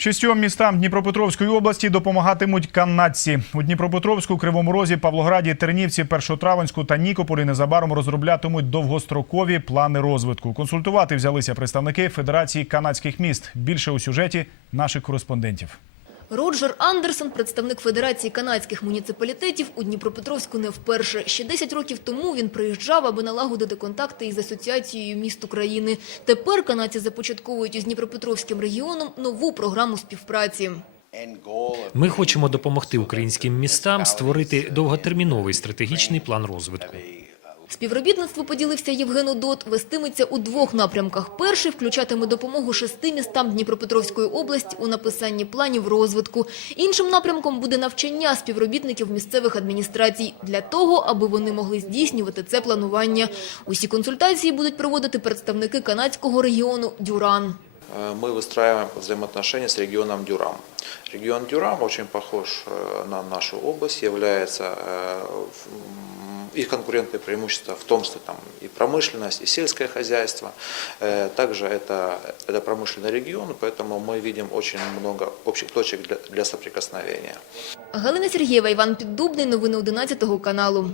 Шістьом містам Дніпропетровської області допомагатимуть канадці. У Дніпропетровську, Кривому Розі, Павлограді, Тернівці, Першотравенську та Нікополі незабаром розроблятимуть довгострокові плани розвитку. Консультувати взялися представники Федерації канадських міст. Більше у сюжеті наших кореспондентів. Роджер Андерсон, представник Федерації канадських муніципалітетів у Дніпропетровську не вперше. Ще 10 років тому він приїжджав, аби налагодити контакти із Асоціацією міст України. Тепер канадці започатковують із Дніпропетровським регіоном нову програму співпраці. Ми хочемо допомогти українським містам створити довготерміновий стратегічний план розвитку. Співробітництво поділився Євген Одот. Вестиметься у двох напрямках. Перший включатиме допомогу шести містам Дніпропетровської області у написанні планів розвитку. Іншим напрямком буде навчання співробітників місцевих адміністрацій для того, аби вони могли здійснювати це планування. Усі консультації будуть проводити представники канадського регіону Дюран. Э, мы выстраиваем взаимоотношения с регионом Дюрам. Регион Дюрам очень похож э, на нашу область, является э, в- м, их конкурентные преимущества в том, что там и промышленность, и сельское хозяйство. Э, Также это, это промышленный регион, поэтому мы видим очень много общих точек для, для соприкосновения. Галина Сергієва, Іван Піддубний. Новини 11 каналу.